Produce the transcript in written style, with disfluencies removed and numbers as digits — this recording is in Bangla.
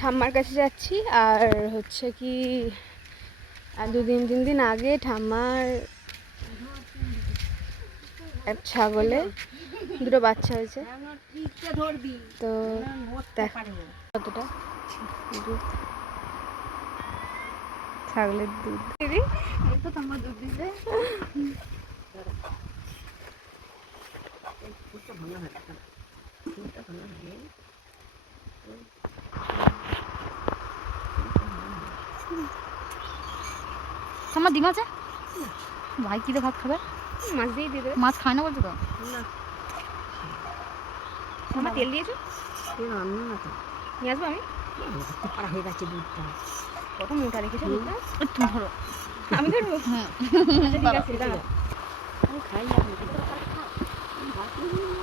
ঠাম্মার কাছে যাচ্ছি। আর হচ্ছে কি দুদিন 3 দিন আগে ঠাম্মার এক ছাগলে 2টো বাচ্চা হয়েছে। তো কতটা দুধ, ছাগলের দুধ দিদি তোমার দুধ দিতে তোমার ডিম আছে ভাই কি দিয়ে ভাত খাবে? মাছ দিয়ে দিবে। মাছ খায় না বলছো তো? না আমার তেল দিয়েছো? তেল আনলো না তো, নিয়ে আসবো আমি। পাড়া হয়ে গেছে দুধটা। কত মোটা রেখেছো দুধটা? তুমি ধরো। আমি ধরবো? হ্যাঁ আচ্ছা ঠিক আছে দাঁড়াও। আমি খাই না, আমি তো খাই না। আমি ভাত নিই না।